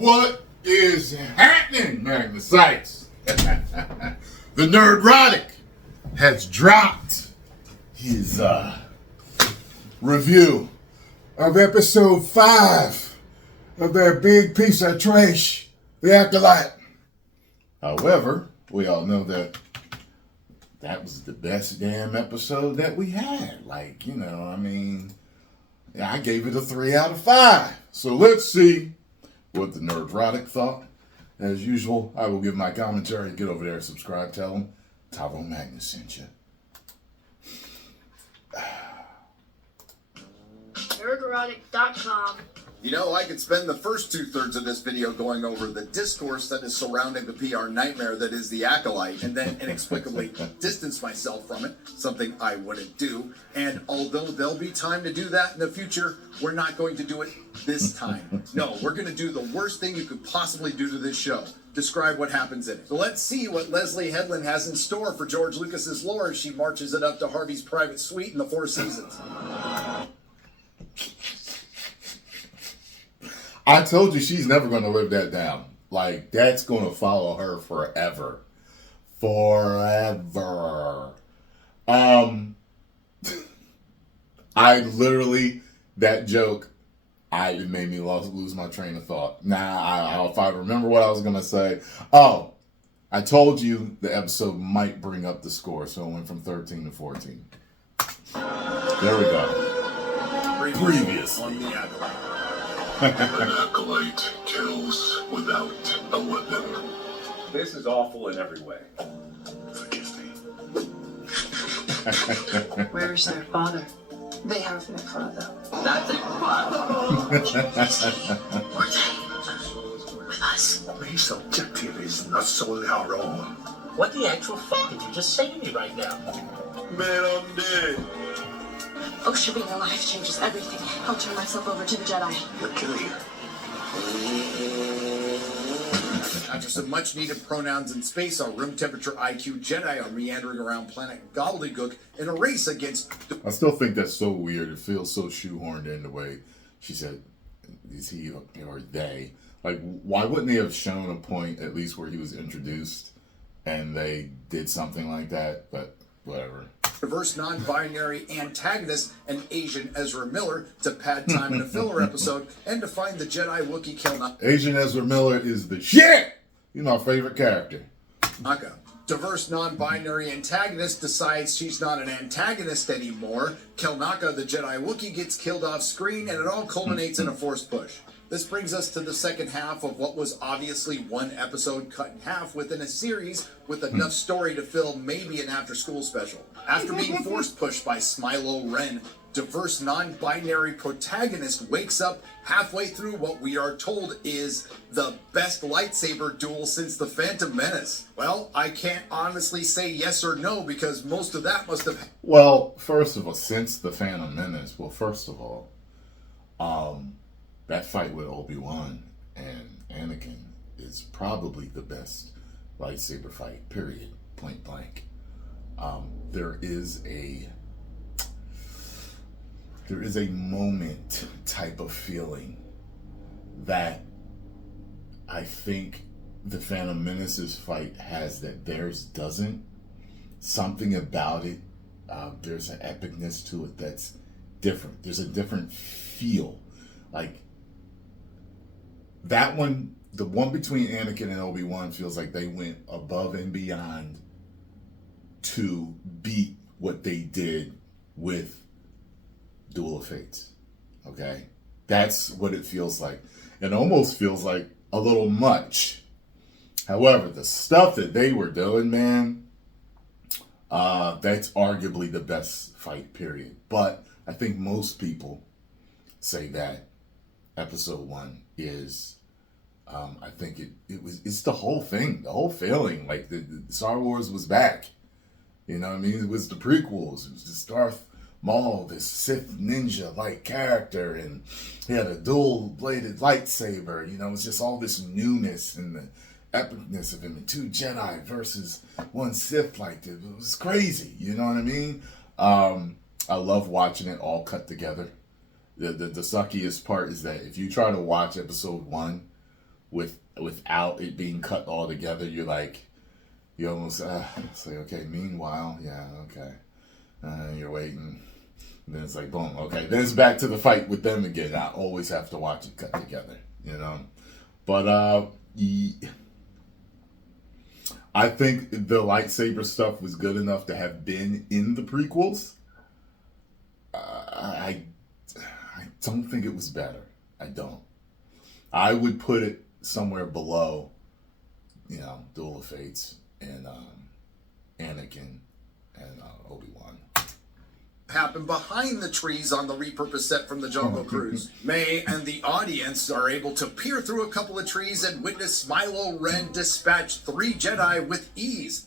What is happening, Magnusites? The Nerdrotic has dropped his review of episode 5 of that big piece of trash, The Acolyte. However, we all know that was the best damn episode that we had. Like, you know, I mean, I gave it a 3 out of 5. So let's see what the Nerdrotic thought. As usual, I will give my commentary. Get over there and subscribe. Tell them Tyrone Magnus sent you. nerdrotic.com. You know, I could spend the first 2/3 of this video going over the discourse that is surrounding the PR nightmare that is the Acolyte, and then inexplicably distance myself from it, something I wouldn't do. And although there'll be time to do that in the future, we're not going to do it this time. No, we're going to do the worst thing you could possibly do to this show. Describe what happens in it. So let's see what Leslie Headland has in store for George Lucas's lore as she marches it up to Harvey's private suite in the Four Seasons. I told you she's never going to live that down. Like, that's going to follow her forever. Forever. I literally, that joke, it made me lose my train of thought. Now, if I remember what I was going to say. Oh, I told you the episode might bring up the score, so it went from 13 to 14. There we go. Previous. On the Acolyte. An acolyte kills without a weapon. This is awful in every way. Forgive me. Where is their father? They have no father. That's it. With us. His objective is not solely our own. What the actual fuck did you just say to me right now? Man, I'm dead. Oh, Shabby, your life changes everything. I'll turn myself over to the Jedi. You'll kill you. After some much-needed pronouns in space, our room temperature IQ Jedi are meandering around planet Gobbledygook in a race against... I still think that's so weird. It feels so shoehorned in the way she said, is he or they? Like, why wouldn't they have shown a point at least where he was introduced and they did something like that? But whatever. Diverse non-binary antagonist and Asian Ezra Miller to pad time in a filler episode and to find the Jedi Wookiee Kelnaka. Asian Ezra Miller is the shit! He's my favorite character. Diverse non-binary antagonist decides she's not an antagonist anymore. Kelnaka, the Jedi Wookiee, gets killed off screen, and it all culminates in a forced push. This brings us to the second half of what was obviously one episode cut in half within a series with enough story to fill maybe an after-school special. After being forced pushed by Smilo Ren, diverse non-binary protagonist wakes up halfway through what we are told is the best lightsaber duel since the Phantom Menace. Well, I can't honestly say yes or no because most of that must have... Well, first of all, since the Phantom Menace, that fight with Obi-Wan and Anakin is probably the best lightsaber fight, period, point blank. There is a moment type of feeling that I think the Phantom Menace's fight has that theirs doesn't. Something about it, there's an epicness to it that's different. There's a different feel. Like, that one, the one between Anakin and Obi-Wan feels like they went above and beyond to beat what they did with Duel of Fates. Okay? That's what it feels like. It almost feels like a little much. However, the stuff that they were doing, man, that's arguably the best fight, period. But I think most people say that episode 1 is, I think it's the whole thing, the whole feeling. Like the Star Wars was back. You know what I mean? It was the prequels. It was just Darth Maul, this Sith ninja-like character, and he had a dual-bladed lightsaber. You know, it was just all this newness and the epicness of him, and 2 Jedi versus 1 Sith. Like, it was crazy. You know what I mean? I love watching it all cut together. The suckiest part is that if you try to watch episode 1 without it being cut all together. You're like, you almost say, okay. Meanwhile, yeah, okay. You're waiting. And then it's like, boom, okay. Then it's back to the fight with them again. I always have to watch it cut together, you know. But I think the lightsaber stuff was good enough to have been in the prequels. I don't think it was better. I don't. I would put it somewhere below, you know, Duel of Fates and Anakin and Obi-Wan. Happen behind the trees on the repurposed set from the Jungle Cruise. May and the audience are able to peer through a couple of trees and witness Smilo Ren dispatch 3 Jedi with ease.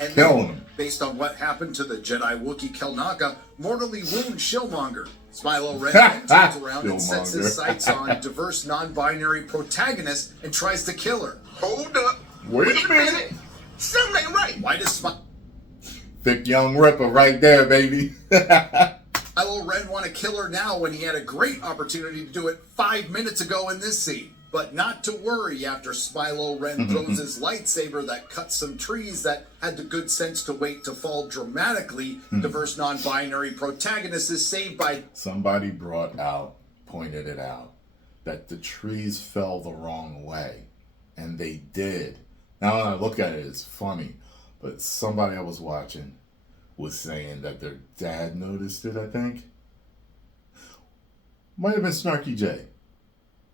And then, based on what happened to the Jedi Wookiee Kelnaka, mortally wound Shillmonger. Smilo Ren then turns around and sets his sights on diverse non-binary protagonist and tries to kill her. Hold up. Wait a minute. Something ain't right. Why does Thick young Ripper right there, baby. Smilo Ren want to kill her now when he had a great opportunity to do it 5 minutes ago in this scene? But not to worry after Smilo Ren throws his lightsaber that cuts some trees that had the good sense to wait to fall dramatically. Diverse non-binary protagonist is saved by... Somebody pointed it out, that the trees fell the wrong way. And they did. Now when I look at it, it's funny. But somebody I was watching was saying that their dad noticed it, I think. Might have been Snarky J.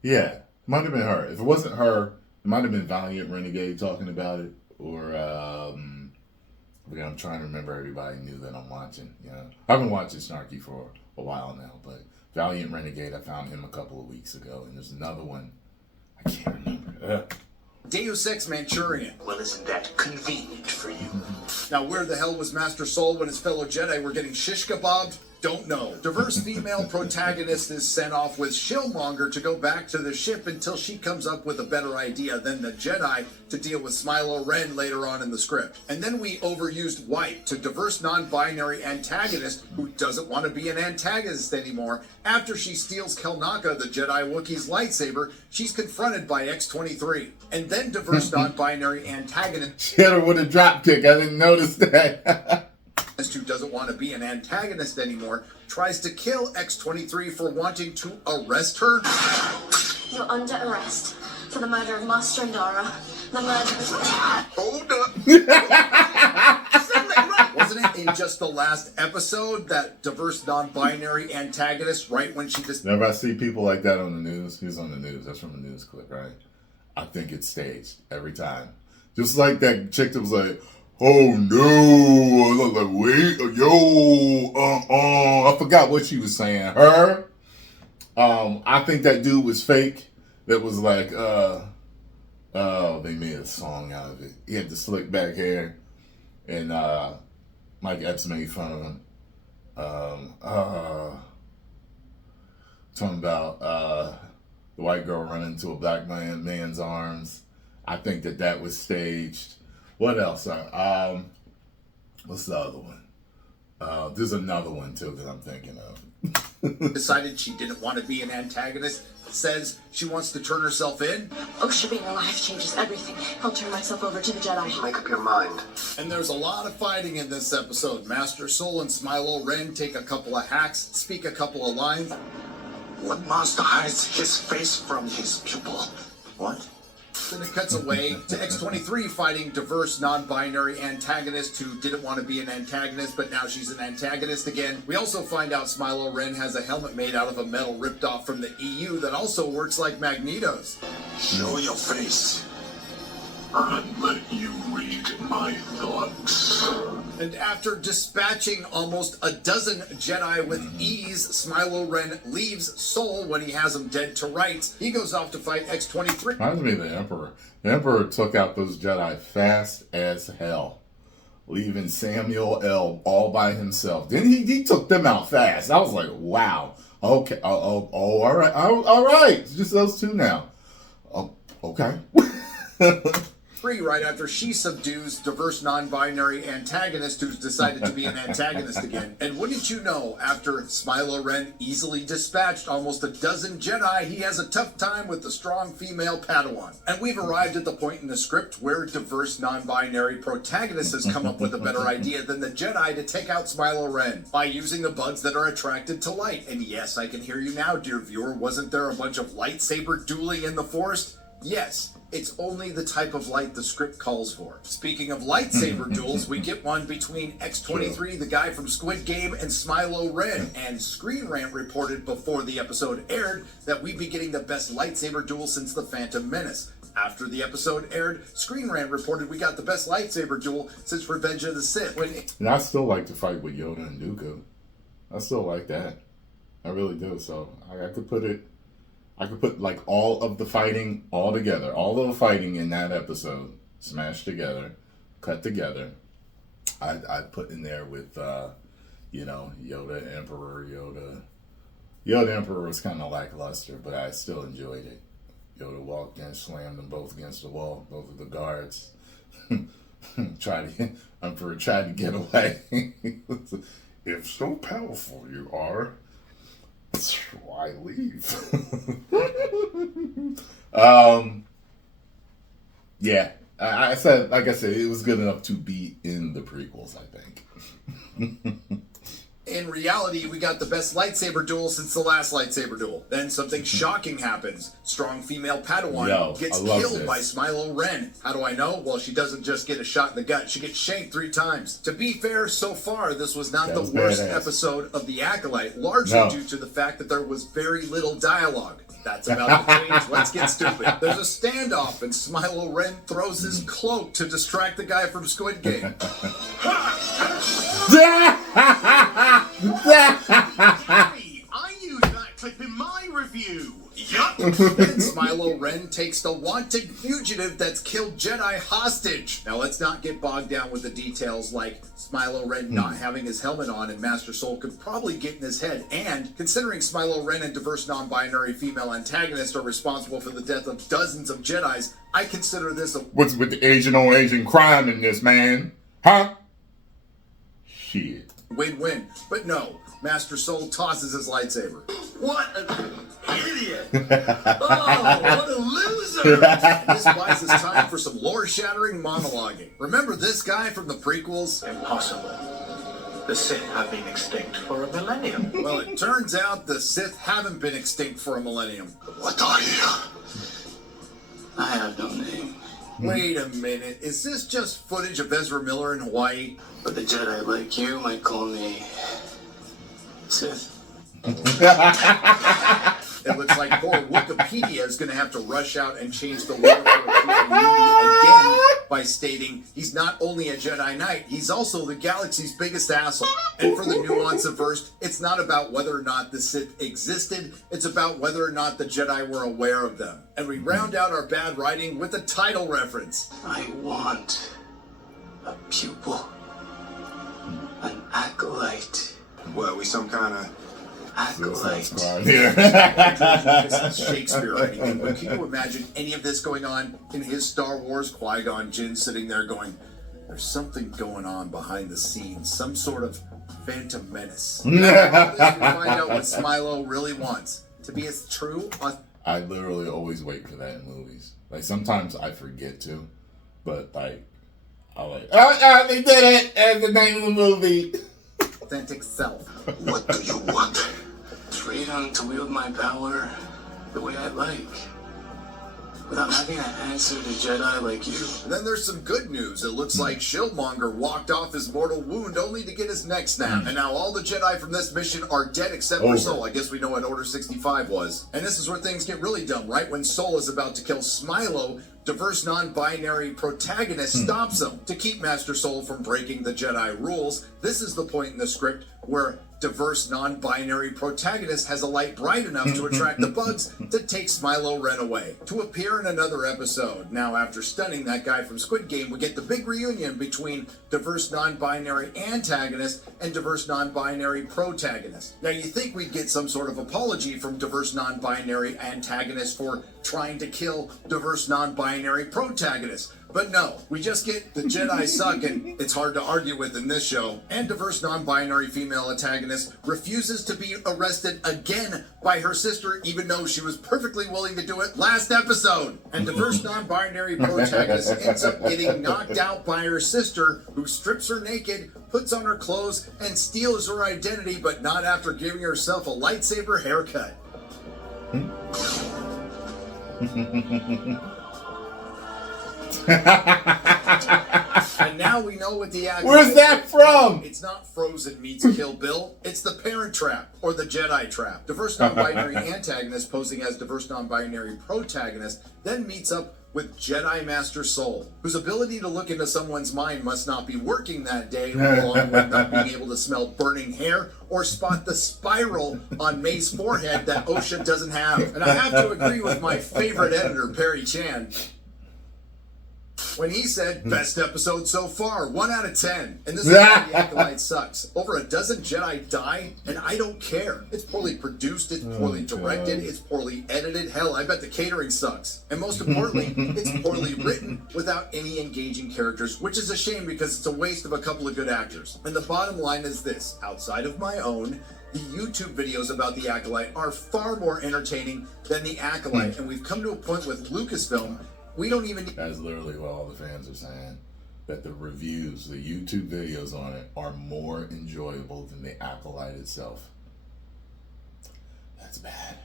Yeah. Might have been her. If it wasn't her, it might have been Valiant Renegade talking about it, or I'm trying to remember everybody new that I'm watching. You know, I've been watching Snarky for a while now, but Valiant Renegade, I found him a couple of weeks ago, and there's another one I can't remember. Deus Ex Manchurian. Well, isn't that convenient for you? Now, where the hell was Master Soul when his fellow Jedi were getting shish kebabbed? Don't know. Diverse female protagonist is sent off with Shillmonger to go back to the ship until she comes up with a better idea than the Jedi to deal with Smilo Ren later on in the script. And then we overused White to diverse non-binary antagonist who doesn't want to be an antagonist anymore. After she steals Kelnaka, the Jedi Wookiee's lightsaber, she's confronted by X-23. And then diverse non-binary antagonist... Hit her with a dropkick. I didn't notice that. who doesn't want to be an antagonist anymore, tries to kill X-23 for wanting to arrest her. You're under arrest for the murder of Master Ndara, the murder of... Hold up. Something right. Wasn't it in just the last episode that diverse non-binary antagonist, right when she just... Whenever I see people like that on the news, he's on the news, that's from a news clip, right? I think it's staged every time. Just like that chick that was like, oh no, I was like, wait, I forgot what she was saying. Her, I think that dude was fake. That was like, they made a song out of it. He had the slick back hair, and Mike Epps made fun of him. Talking about the white girl running into a black man's arms. I think that was staged. What else? What's the other one? There's another one too that I'm thinking of. decided she didn't want to be an antagonist, says she wants to turn herself in. Osha being alive changes everything. I'll turn myself over to the Jedi. Make up your mind. And there's a lot of fighting in this episode. Master Soul and Smilo Ren take a couple of hacks, speak a couple of lines. What master hides his face from his pupil? What? Then it cuts away to X-23 fighting diverse non-binary antagonist who didn't want to be an antagonist, but now she's an antagonist again. We also find out Smilo Ren has a helmet made out of a metal ripped off from the EU that also works like Magneto's. Show your face. And let you read my thoughts. And after dispatching almost a dozen Jedi with ease, Smilo Ren leaves Soul when he has him dead to rights. He goes off to fight X-23. Reminds me of the Emperor. The Emperor took out those Jedi fast as hell, leaving Samuel L. all by himself. Then he took them out fast. I was like, wow. Okay. All right. All right. It's just those two now. Oh, okay. free right after she subdues diverse non-binary antagonist who's decided to be an antagonist again. And wouldn't you know, after Smilo Ren easily dispatched almost a dozen Jedi, he has a tough time with the strong female Padawan. And we've arrived at the point in the script where diverse non-binary protagonist has come up with a better idea than the Jedi to take out Smilo Ren by using the bugs that are attracted to light. And yes, I can hear you now, dear viewer. Wasn't there a bunch of lightsaber dueling in the forest? Yes, it's only the type of light the script calls for. Speaking of lightsaber duels, we get one between X-23, the guy from Squid Game, and Smilo Ren. And Screen Rant reported before the episode aired that we'd be getting the best lightsaber duel since The Phantom Menace. After the episode aired, Screen Rant reported we got the best lightsaber duel since Revenge of the Sith. And I still like to fight with Yoda and Dooku. I still like that. I really do. So I could put like all of the fighting all together. All of the fighting in that episode smashed together, cut together. I'd put in there with, Yoda, Emperor, Yoda. Yoda Emperor was kind of lackluster, but I still enjoyed it. Yoda walked in, slammed them both against the wall, both of the guards. Emperor tried to get away. If so powerful you are, why leave? Yeah, I said, like I said, it was good enough to be in the prequels, I think. In reality, we got the best lightsaber duel since the last lightsaber duel. Then something shocking happens. Strong female Padawan gets killed by Smilo Ren. How do I know? Well, she doesn't just get a shot in the gut. She gets shanked 3 times. To be fair, so far, this was not the worst episode of The Acolyte, largely due to the fact that there was very little dialogue. That's about to change. Let's get stupid. There's a standoff, and Smilo Ren throws his cloak to distract the guy from Squid Game. Hey, I used that clip in my review. Yup. Then Smilo Ren takes the wanted fugitive that's killed Jedi hostage. Now let's not get bogged down with the details like Smilo Ren not having his helmet on and Master Soul could probably get in his head. And considering Smilo Ren and diverse non-binary female antagonists are responsible for the death of dozens of Jedis, I consider this a... What's with the Asian on Asian crime in this, man? Huh? Shit. Win-win. But no, Master Soul tosses his lightsaber. What an idiot! Oh, what a loser! This buys us time for some lore-shattering monologuing. Remember this guy from the prequels? Impossible. The Sith have been extinct for a millennium. Well, it turns out the Sith haven't been extinct for a millennium. What are you? I have no name. Wait a minute, is this just footage of Ezra Miller in Hawaii? But the Jedi like you might call me Sith. It looks like poor Wikipedia is going to have to rush out and change the lore for community again by stating he's not only a Jedi Knight, he's also the galaxy's biggest asshole. And for the nuance of verse, it's not about whether or not the Sith existed, it's about whether or not the Jedi were aware of them. And we round out our bad writing with a title reference. I want a pupil, an acolyte. What, are we some kind of... Acolyte. This is Shakespeare or anything, but can you imagine any of this going on in his Star Wars? Qui-Gon Jinn sitting there going, there's something going on behind the scenes, some sort of Phantom Menace. We find out what Smilo really wants. To be as true... I literally always wait for that in movies. Like, sometimes I forget to, but, like, I'm like, oh, they did it! That's the name of the movie. Authentic self. What do you want? Freedom to wield my power the way I like. Without having to answer to Jedi like you. And then there's some good news. It looks like Shieldmonger walked off his mortal wound only to get his neck snapped. And now all the Jedi from this mission are dead except for Sol. I guess we know what Order 65 was. And this is where things get really dumb, right? When Sol is about to kill Smilo, diverse non-binary protagonist stops him to keep Master Soul from breaking the Jedi rules. This is the point in the script where diverse non-binary protagonist has a light bright enough to attract the bugs to take Smilo Ren away to appear in another episode. Now, after stunning that guy from Squid Game, we get the big reunion between diverse non-binary antagonist and diverse non-binary protagonist. Now, you think we'd get some sort of apology from diverse non-binary antagonist for trying to kill diverse non-binary protagonists. But no, we just get the Jedi suck and it's hard to argue with in this show. And diverse non-binary female antagonist refuses to be arrested again by her sister, even though she was perfectly willing to do it last episode. And diverse non-binary protagonist ends up getting knocked out by her sister, who strips her naked, puts on her clothes, and steals her identity, but not after giving herself a lightsaber haircut. And now we know what the Acolyte. Where's that from? It's not Frozen meets Kill Bill. It's the Parent Trap or the Jedi Trap. Diverse non-binary antagonist posing as diverse non-binary protagonist then meets up with Jedi Master Soul, whose ability to look into someone's mind must not be working that day, along with not being able to smell burning hair or spot the spiral on May's forehead that Osha doesn't have. And I have to agree with my favorite editor, Perry Chan, when he said, best episode so far, 1 out of 10. And this is why the Acolyte sucks. Over a dozen Jedi die, and I don't care. It's poorly produced, it's poorly directed, it's poorly edited. Hell, I bet the catering sucks. And most importantly, it's poorly written without any engaging characters, which is a shame because it's a waste of a couple of good actors. And the bottom line is this: outside of my own, the YouTube videos about the Acolyte are far more entertaining than the Acolyte. And we've come to a point with Lucasfilm, we don't even... That's literally what all the fans are saying. That the reviews, the YouTube videos on it, are more enjoyable than the Acolyte itself. That's bad.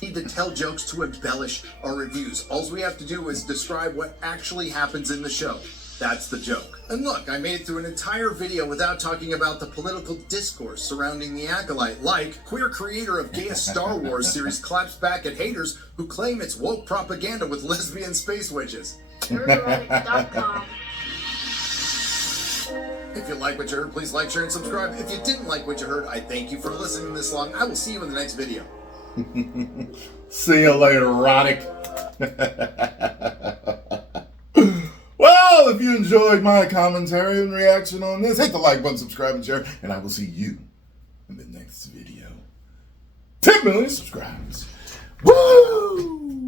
Need to tell jokes to embellish our reviews. All we have to do is describe what actually happens in the show. That's the joke. And look, I made it through an entire video without talking about the political discourse surrounding the Acolyte, like queer creator of gayest Star Wars series claps back at haters who claim it's woke propaganda with lesbian space witches. nerdrotic.com. If you like what you heard, please like, share, and subscribe. If you didn't like what you heard, I thank you for listening this long. I will see you in the next video. See you later, erotic. Well, if you enjoyed my commentary and reaction on this, hit the like button, subscribe, and share, and I will see you in the next video. 10 million subscribers. Woo!